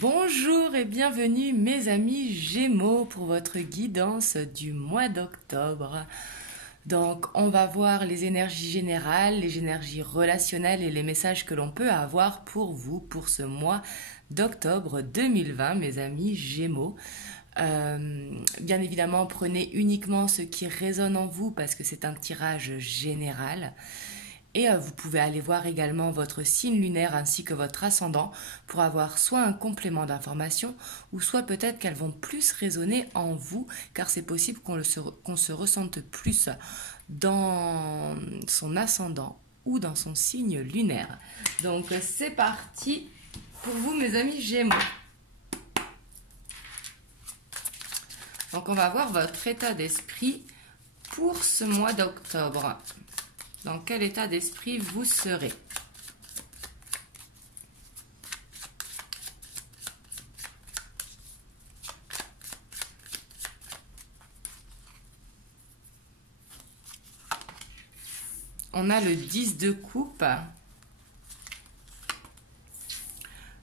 Bonjour et bienvenue mes amis Gémeaux pour votre guidance du mois d'octobre. Donc on va voir les énergies générales, les énergies relationnelles et les messages que l'on peut avoir pour vous pour ce mois d'octobre 2020 mes amis Gémeaux. Bien évidemment prenez uniquement ce qui résonne en vous parce que c'est un tirage général. Et vous pouvez aller voir également votre signe lunaire ainsi que votre ascendant pour avoir soit un complément d'information ou soit peut-être qu'elles vont plus résonner en vous car c'est possible qu'on se ressente plus dans son ascendant ou dans son signe lunaire. Donc c'est parti pour vous mes amis Gémeaux. Donc on va voir votre état d'esprit pour ce mois d'octobre. Dans quel état d'esprit vous serez? On a le 10 de coupe,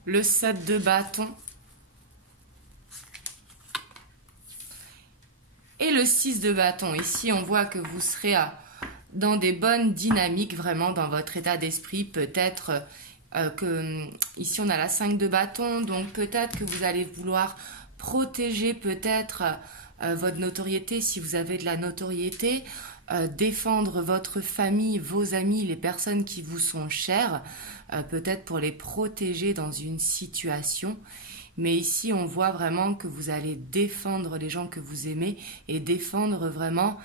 le 7 de bâton et le 6 de bâton. Ici, on voit que vous serez dans des bonnes dynamiques vraiment dans votre état d'esprit. Peut-être que ici on a la 5 de bâton, donc peut-être que vous allez vouloir protéger peut-être votre notoriété si vous avez de la notoriété, défendre votre famille, vos amis, les personnes qui vous sont chères, peut-être pour les protéger dans une situation. Mais ici, on voit vraiment que vous allez défendre les gens que vous aimez et défendre vraiment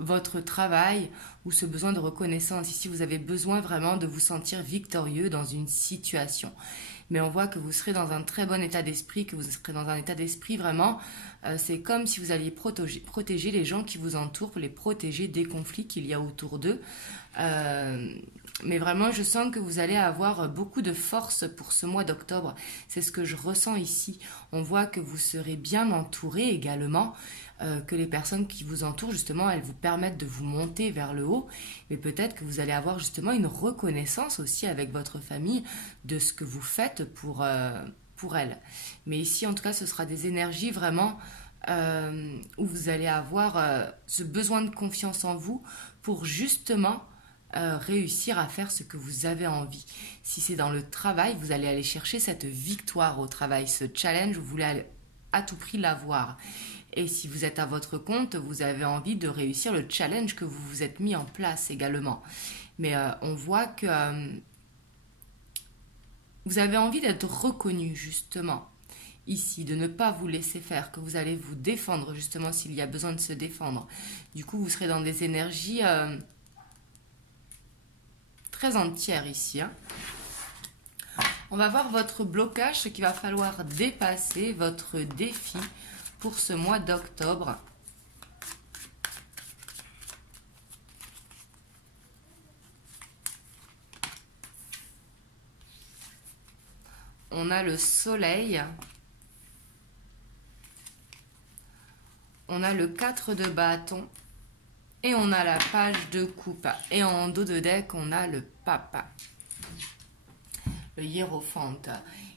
votre travail ou ce besoin de reconnaissance. Ici, vous avez besoin vraiment de vous sentir victorieux dans une situation. Mais on voit que vous serez dans un très bon état d'esprit, que vous serez dans un état d'esprit vraiment, c'est comme si vous alliez protéger les gens qui vous entourent, les protéger des conflits qu'il y a autour d'eux. Mais vraiment, je sens que vous allez avoir beaucoup de force pour ce mois d'octobre. C'est ce que je ressens ici. On voit que vous serez bien entouré également, que les personnes qui vous entourent, justement, elles vous permettent de vous monter vers le haut. Mais peut-être que vous allez avoir justement une reconnaissance aussi avec votre famille de ce que vous faites pour elles. Mais ici, en tout cas, ce sera des énergies vraiment où vous allez avoir ce besoin de confiance en vous pour justement réussir à faire ce que vous avez envie. Si c'est dans le travail, vous allez aller chercher cette victoire au travail, ce challenge, vous voulez à tout prix l'avoir. Et si vous êtes à votre compte, vous avez envie de réussir le challenge que vous vous êtes mis en place également. Mais on voit que vous avez envie d'être reconnu justement ici, de ne pas vous laisser faire, que vous allez vous défendre justement s'il y a besoin de se défendre. Du coup, vous serez dans des énergies très entières ici. On va voir votre blocage, ce qu'il va falloir dépasser, votre défi pour ce mois d'octobre. On a le soleil. On a le 4 de bâton. Et on a la page de coupe. Et en dos de deck, on a le papa. Le hiérophante.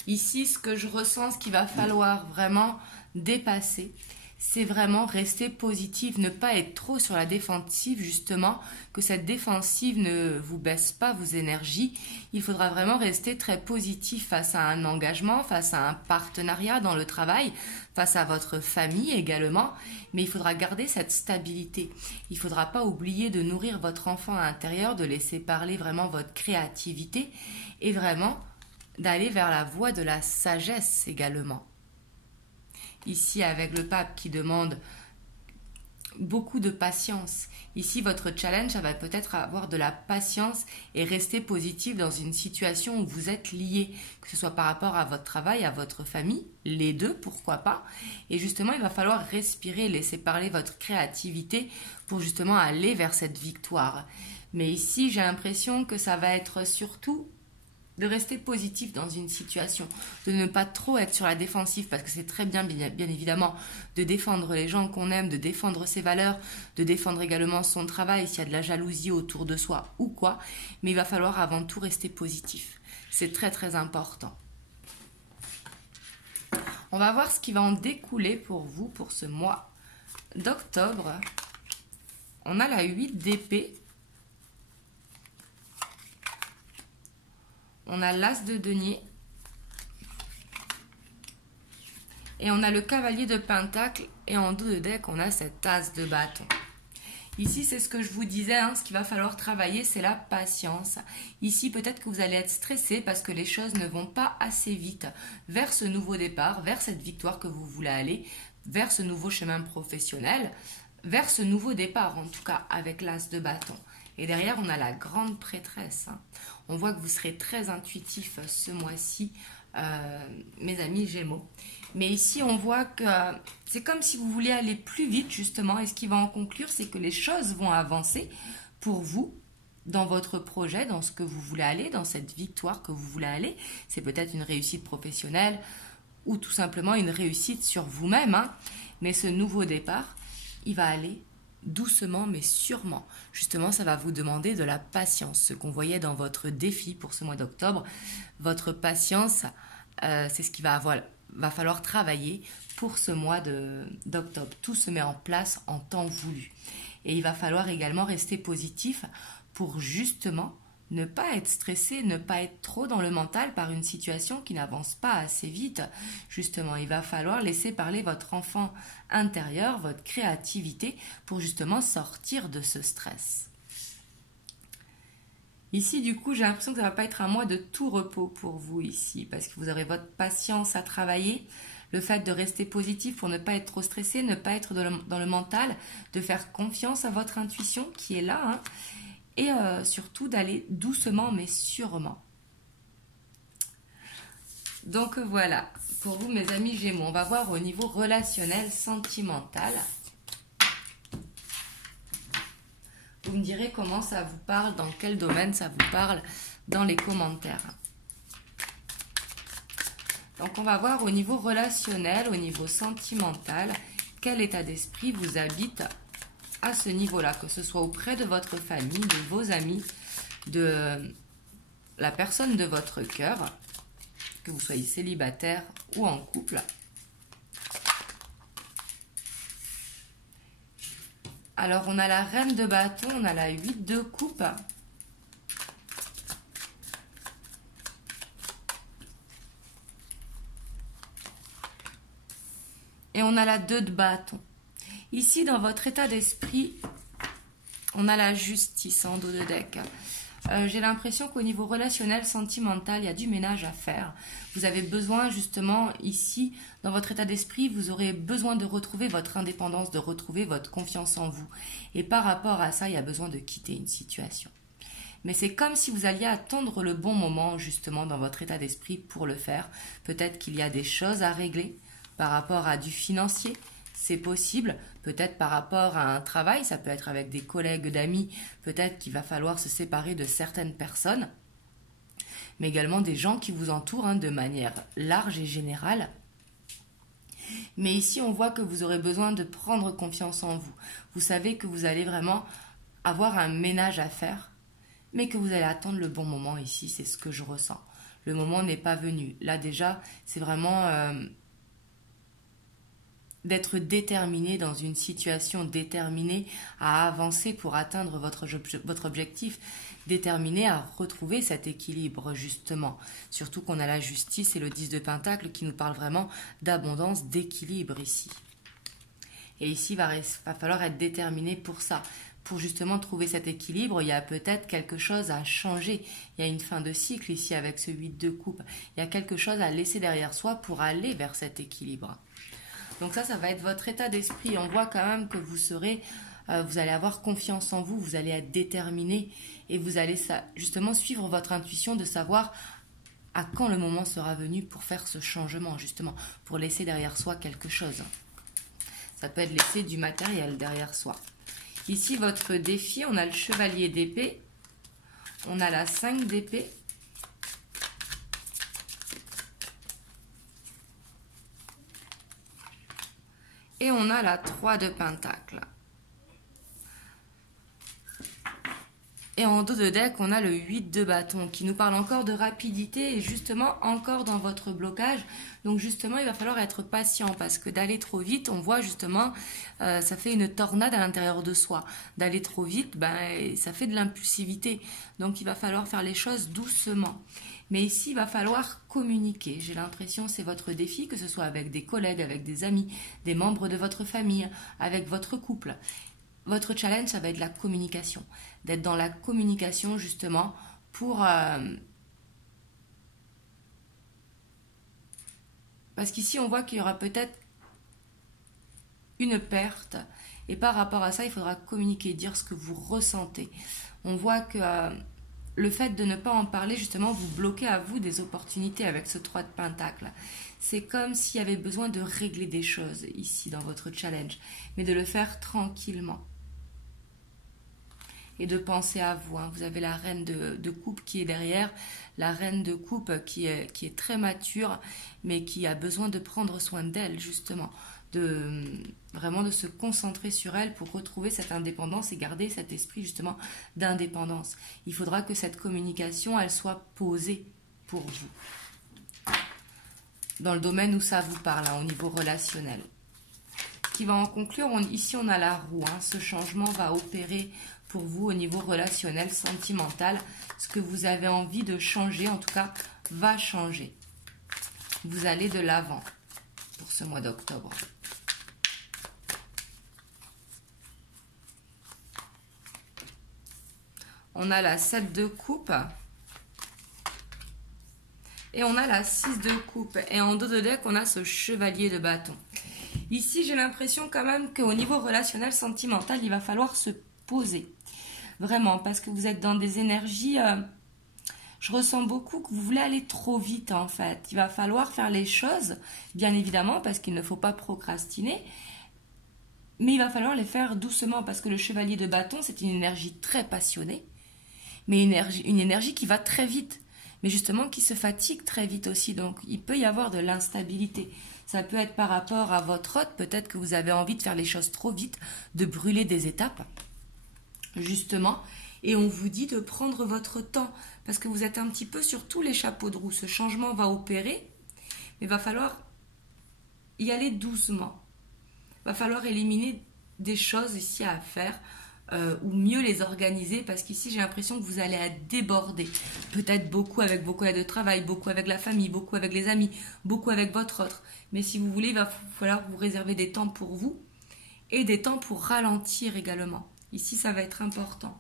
Ici, ce que je ressens, ce qu'il va falloir vraiment dépasser, c'est vraiment rester positif, ne pas être trop sur la défensive justement, que cette défensive ne vous baisse pas vos énergies. Il faudra vraiment rester très positif face à un engagement, face à un partenariat dans le travail, face à votre famille également, mais il faudra garder cette stabilité. Il ne faudra pas oublier de nourrir votre enfant à l'intérieur, de laisser parler vraiment votre créativité et vraiment d'aller vers la voie de la sagesse également. Ici, avec le pape qui demande beaucoup de patience. Ici, votre challenge, ça va peut-être avoir de la patience et rester positif dans une situation où vous êtes lié, que ce soit par rapport à votre travail, à votre famille, les deux, pourquoi pas. Et justement, il va falloir respirer, laisser parler votre créativité pour justement aller vers cette victoire. Mais ici, j'ai l'impression que ça va être surtout de rester positif dans une situation, de ne pas trop être sur la défensive, parce que c'est très bien, bien évidemment, de défendre les gens qu'on aime, de défendre ses valeurs, de défendre également son travail, s'il y a de la jalousie autour de soi ou quoi, mais il va falloir avant tout rester positif. C'est très très important. On va voir ce qui va en découler pour vous pour ce mois d'octobre. On a la 8 d'épée. On a l'as de denier. Et on a le cavalier de pentacle. Et en dos de deck, on a cet as de bâton. Ici, c'est ce que je vous disais, hein, ce qu'il va falloir travailler, c'est la patience. Ici, peut-être que vous allez être stressé parce que les choses ne vont pas assez vite vers ce nouveau départ, vers cette victoire que vous voulez aller, vers ce nouveau chemin professionnel, vers ce nouveau départ, en tout cas, avec l'as de bâton. Et derrière, on a la grande prêtresse. Hein. On voit que vous serez très intuitif ce mois-ci, mes amis Gémeaux. Mais ici, on voit que c'est comme si vous vouliez aller plus vite, justement. Et ce qui va en conclure, c'est que les choses vont avancer pour vous, dans votre projet, dans ce que vous voulez aller, dans cette victoire que vous voulez aller. C'est peut-être une réussite professionnelle ou tout simplement une réussite sur vous-même. Hein. Mais ce nouveau départ, il va aller doucement mais sûrement. Justement, ça va vous demander de la patience. Ce qu'on voyait dans votre défi pour ce mois d'octobre, votre patience, c'est ce qui va falloir travailler pour ce mois d'octobre. Tout se met en place en temps voulu. Et il va falloir également rester positif pour justement ne pas être stressé, ne pas être trop dans le mental par une situation qui n'avance pas assez vite. Justement, il va falloir laisser parler votre enfant intérieur, votre créativité, pour justement sortir de ce stress. Ici, du coup, j'ai l'impression que ça ne va pas être un mois de tout repos pour vous ici, parce que vous aurez votre patience à travailler, le fait de rester positif pour ne pas être trop stressé, ne pas être dans le mental, de faire confiance à votre intuition qui est là, hein, et surtout d'aller doucement mais sûrement. Donc voilà, pour vous mes amis Gémeaux, on va voir au niveau relationnel, sentimental. Vous me direz comment ça vous parle, dans quel domaine ça vous parle dans les commentaires. Donc on va voir au niveau relationnel, au niveau sentimental, quel état d'esprit vous habite à ce niveau-là, que ce soit auprès de votre famille, de vos amis, de la personne de votre cœur, que vous soyez célibataire ou en couple. Alors, on a la reine de bâton, on a la 8 de coupe. Et on a la 2 de bâton. Ici, dans votre état d'esprit, on a la justice en dos de deck. J'ai l'impression qu'au niveau relationnel, sentimental, il y a du ménage à faire. Vous avez besoin justement ici, dans votre état d'esprit, vous aurez besoin de retrouver votre indépendance, de retrouver votre confiance en vous. Et par rapport à ça, il y a besoin de quitter une situation. Mais c'est comme si vous alliez attendre le bon moment justement dans votre état d'esprit pour le faire. Peut-être qu'il y a des choses à régler par rapport à du financier. C'est possible, peut-être par rapport à un travail, ça peut être avec des collègues, d'amis, peut-être qu'il va falloir se séparer de certaines personnes, mais également des gens qui vous entourent hein, de manière large et générale. Mais ici, on voit que vous aurez besoin de prendre confiance en vous. Vous savez que vous allez vraiment avoir un ménage à faire, mais que vous allez attendre le bon moment ici, c'est ce que je ressens. Le moment n'est pas venu. Là déjà, c'est vraiment... d'être déterminé dans une situation, déterminé à avancer pour atteindre votre objectif, déterminé à retrouver cet équilibre justement. Surtout qu'on a la justice et le 10 de Pentacle qui nous parle vraiment d'abondance, d'équilibre ici. Et ici, il va falloir être déterminé pour ça. Pour justement trouver cet équilibre, il y a peut-être quelque chose à changer. Il y a une fin de cycle ici avec ce 8 de coupe. Il y a quelque chose à laisser derrière soi pour aller vers cet équilibre. Donc ça va être votre état d'esprit. On voit quand même que vous allez avoir confiance en vous, vous allez être déterminé et vous allez justement suivre votre intuition de savoir à quand le moment sera venu pour faire ce changement, justement, pour laisser derrière soi quelque chose. Ça peut être laisser du matériel derrière soi. Ici, votre défi, on a le chevalier d'épée, on a la 5 d'épée Et on a la 3 de Pentacle. Et en dos de deck, on a le 8 de bâton qui nous parle encore de rapidité et justement encore dans votre blocage. Donc justement, il va falloir être patient parce que d'aller trop vite, on voit justement, ça fait une tornade à l'intérieur de soi. D'aller trop vite, ben, ça fait de l'impulsivité. Donc il va falloir faire les choses doucement. Mais ici, il va falloir communiquer. J'ai l'impression que c'est votre défi, que ce soit avec des collègues, avec des amis, des membres de votre famille, avec votre couple. Votre challenge, ça va être la communication. D'être dans la communication, justement, pour... Parce qu'ici, on voit qu'il y aura peut-être une perte. Et par rapport à ça, il faudra communiquer, dire ce que vous ressentez. On voit que le fait de ne pas en parler, justement, vous bloquez à vous des opportunités avec ce 3 de Pentacle. C'est comme s'il y avait besoin de régler des choses ici dans votre challenge, mais de le faire tranquillement. Et de penser à vous. Hein. Vous avez la reine de coupe qui est derrière, la reine de coupe qui est très mature, mais qui a besoin de prendre soin d'elle, justement. Vraiment de se concentrer sur elle pour retrouver cette indépendance et garder cet esprit, justement, d'indépendance. Il faudra que cette communication, elle soit posée pour vous. Dans le domaine où ça vous parle, hein, au niveau relationnel. Qui va en conclure, ici on a la roue. Hein. Ce changement va opérer pour vous au niveau relationnel, sentimental. Ce que vous avez envie de changer, en tout cas, va changer. Vous allez de l'avant pour ce mois d'octobre. On a la 7 de coupe. Et on a la 6 de coupe. Et en dos de deck, on a ce chevalier de bâton. Ici, j'ai l'impression quand même qu'au niveau relationnel, sentimental, il va falloir se poser. Vraiment, parce que vous êtes dans des énergies... je ressens beaucoup que vous voulez aller trop vite, en fait. Il va falloir faire les choses, bien évidemment, parce qu'il ne faut pas procrastiner. Mais il va falloir les faire doucement, parce que le chevalier de bâton, c'est une énergie très passionnée. Mais une énergie qui va très vite. Mais justement, qui se fatigue très vite aussi. Donc, il peut y avoir de l'instabilité. Ça peut être par rapport à votre hôte. Peut-être que vous avez envie de faire les choses trop vite, de brûler des étapes. Justement, et on vous dit de prendre votre temps, parce que vous êtes un petit peu sur tous les chapeaux de roue. Ce changement va opérer, mais il va falloir y aller doucement. Il va falloir éliminer des choses ici à faire, ou mieux les organiser, parce qu'ici j'ai l'impression que vous allez être débordé. Peut-être beaucoup avec vos collègues de travail, beaucoup avec la famille, beaucoup avec les amis, beaucoup avec votre autre. Mais si vous voulez, il va falloir vous réserver des temps pour vous, et des temps pour ralentir également. Ici, ça va être important.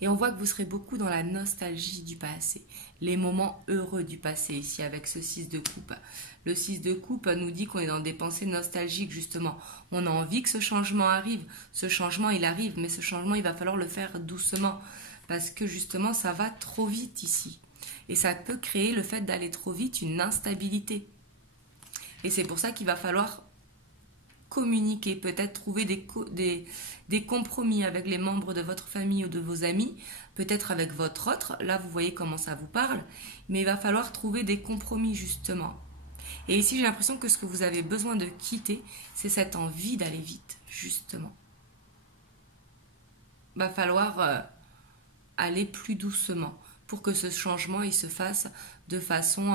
Et on voit que vous serez beaucoup dans la nostalgie du passé. Les moments heureux du passé, ici, avec ce 6 de coupe. Le 6 de coupe nous dit qu'on est dans des pensées nostalgiques, justement. On a envie que ce changement arrive. Ce changement, il arrive, mais ce changement, il va falloir le faire doucement. Parce que, justement, ça va trop vite ici. Et ça peut créer le fait d'aller trop vite, une instabilité. Et c'est pour ça qu'il va falloir communiquer, peut-être trouver des compromis avec les membres de votre famille ou de vos amis, peut-être avec votre autre, là vous voyez comment ça vous parle, mais il va falloir trouver des compromis justement. Et ici j'ai l'impression que ce que vous avez besoin de quitter, c'est cette envie d'aller vite, justement. Il va falloir aller plus doucement pour que ce changement il se fasse de façon...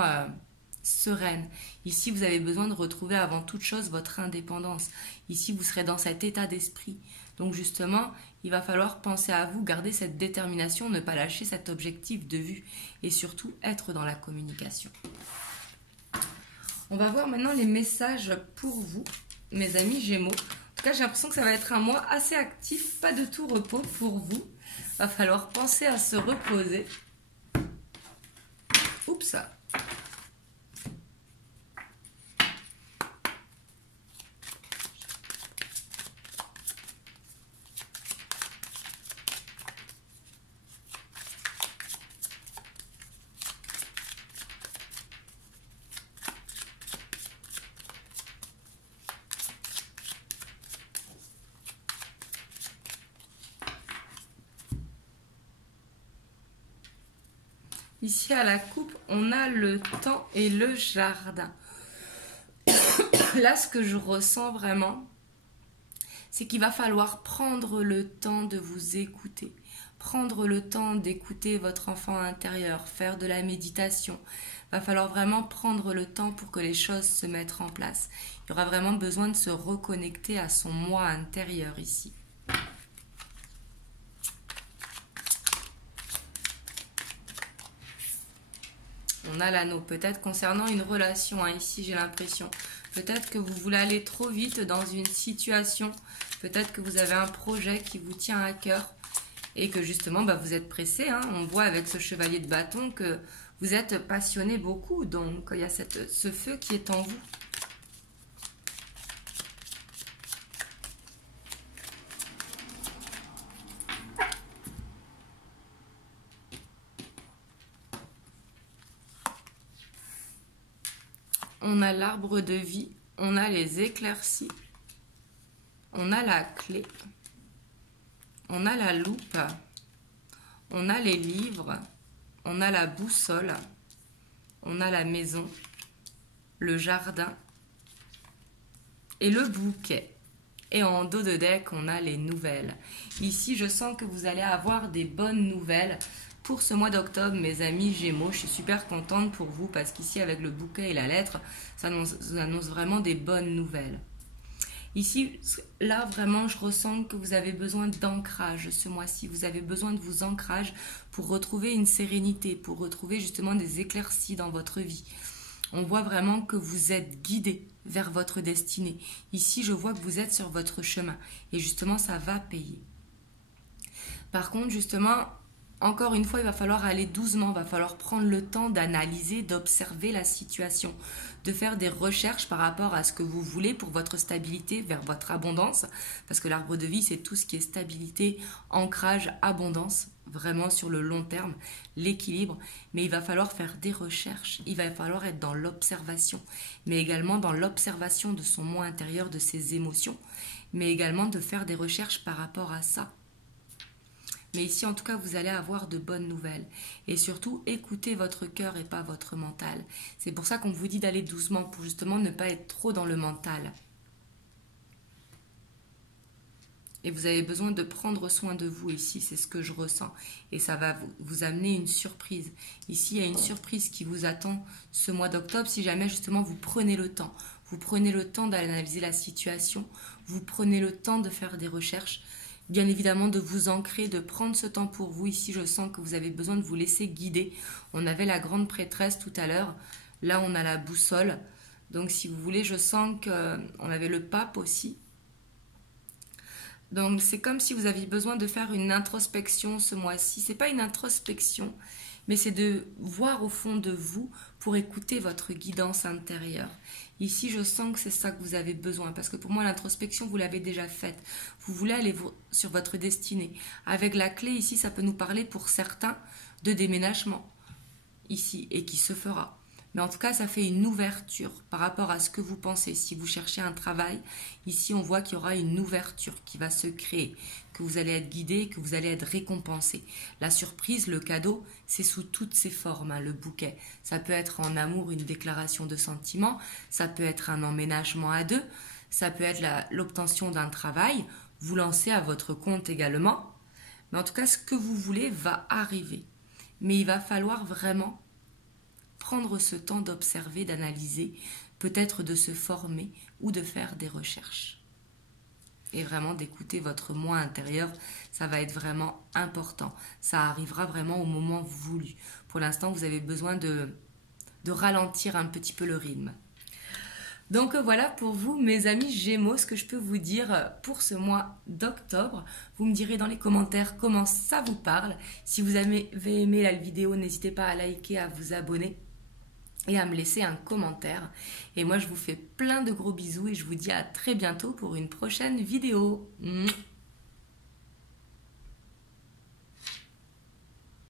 sereine. Ici, vous avez besoin de retrouver avant toute chose votre indépendance. Ici, vous serez dans cet état d'esprit. Donc justement, il va falloir penser à vous, garder cette détermination, ne pas lâcher cet objectif de vue et surtout être dans la communication. On va voir maintenant les messages pour vous, mes amis Gémeaux. En tout cas, j'ai l'impression que ça va être un mois assez actif, pas de tout repos pour vous. Il va falloir penser à se reposer. Oups! Ici à la coupe, on a le temps et le jardin. Là, ce que je ressens vraiment, c'est qu'il va falloir prendre le temps de vous écouter. Prendre le temps d'écouter votre enfant intérieur, faire de la méditation. Il va falloir vraiment prendre le temps pour que les choses se mettent en place. Il y aura vraiment besoin de se reconnecter à son moi intérieur ici. On a l'anneau, peut-être concernant une relation, hein, ici j'ai l'impression. Peut-être que vous voulez aller trop vite dans une situation. Peut-être que vous avez un projet qui vous tient à cœur et que justement vous êtes pressé. Hein. On voit avec ce chevalier de bâton que vous êtes passionné beaucoup. Donc il y a ce feu qui est en vous. On a l'arbre de vie, on a les éclaircies, on a la clé, on a la loupe, on a les livres, on a la boussole, on a la maison, le jardin et le bouquet. Et en dos de deck, on a les nouvelles. Ici, je sens que vous allez avoir des bonnes nouvelles. Pour ce mois d'octobre, mes amis Gémeaux, je suis super contente pour vous parce qu'ici, avec le bouquet et la lettre, ça annonce vraiment des bonnes nouvelles. Ici, là, vraiment, je ressens que vous avez besoin d'ancrage ce mois-ci. Vous avez besoin de vous ancrage pour retrouver une sérénité, pour retrouver justement des éclaircies dans votre vie. On voit vraiment que vous êtes guidé vers votre destinée. Ici, je vois que vous êtes sur votre chemin et justement, ça va payer. Par contre, justement, encore une fois, il va falloir aller doucement, il va falloir prendre le temps d'analyser, d'observer la situation, de faire des recherches par rapport à ce que vous voulez pour votre stabilité, vers votre abondance, parce que l'arbre de vie, c'est tout ce qui est stabilité, ancrage, abondance, vraiment sur le long terme, l'équilibre, mais il va falloir faire des recherches, il va falloir être dans l'observation, mais également dans l'observation de son moi intérieur, de ses émotions, mais également de faire des recherches par rapport à ça. Mais ici, en tout cas, vous allez avoir de bonnes nouvelles. Et surtout, écoutez votre cœur et pas votre mental. C'est pour ça qu'on vous dit d'aller doucement, pour justement ne pas être trop dans le mental. Et vous avez besoin de prendre soin de vous ici, c'est ce que je ressens. Et ça va vous amener une surprise. Ici, il y a une surprise qui vous attend ce mois d'octobre, si jamais justement vous prenez le temps. Vous prenez le temps d'analyser la situation, vous prenez le temps de faire des recherches, bien évidemment de vous ancrer, de prendre ce temps pour vous. Ici, je sens que vous avez besoin de vous laisser guider. On avait la grande prêtresse tout à l'heure. Là, on a la boussole. Donc, si vous voulez, je sens qu'on avait le pape aussi. Donc, c'est comme si vous aviez besoin de faire une introspection ce mois-ci. Ce n'est pas une introspection, mais c'est de voir au fond de vous pour écouter votre guidance intérieure. Ici, je sens que c'est ça que vous avez besoin, parce que pour moi, l'introspection, vous l'avez déjà faite. Vous voulez aller sur votre destinée. Avec la clé, ici, ça peut nous parler pour certains de déménagement, ici, et qui se fera. Mais en tout cas, ça fait une ouverture par rapport à ce que vous pensez. Si vous cherchez un travail, ici, on voit qu'il y aura une ouverture qui va se créer, que vous allez être guidé, que vous allez être récompensé. La surprise, le cadeau, c'est sous toutes ses formes, hein, le bouquet. Ça peut être en amour une déclaration de sentiment, ça peut être un emménagement à deux, ça peut être l'obtention d'un travail, vous lancez à votre compte également. Mais en tout cas, ce que vous voulez va arriver. Mais il va falloir vraiment prendre ce temps d'observer, d'analyser, peut-être de se former ou de faire des recherches. Et vraiment d'écouter votre moi intérieur, ça va être vraiment important. Ça arrivera vraiment au moment voulu. Pour l'instant, vous avez besoin de ralentir un petit peu le rythme. Donc voilà pour vous, mes amis Gémeaux, ce que je peux vous dire pour ce mois d'octobre. Vous me direz dans les commentaires comment ça vous parle. Si vous avez aimé la vidéo, n'hésitez pas à liker, à vous abonner et à me laisser un commentaire. Et moi, je vous fais plein de gros bisous et je vous dis à très bientôt pour une prochaine vidéo.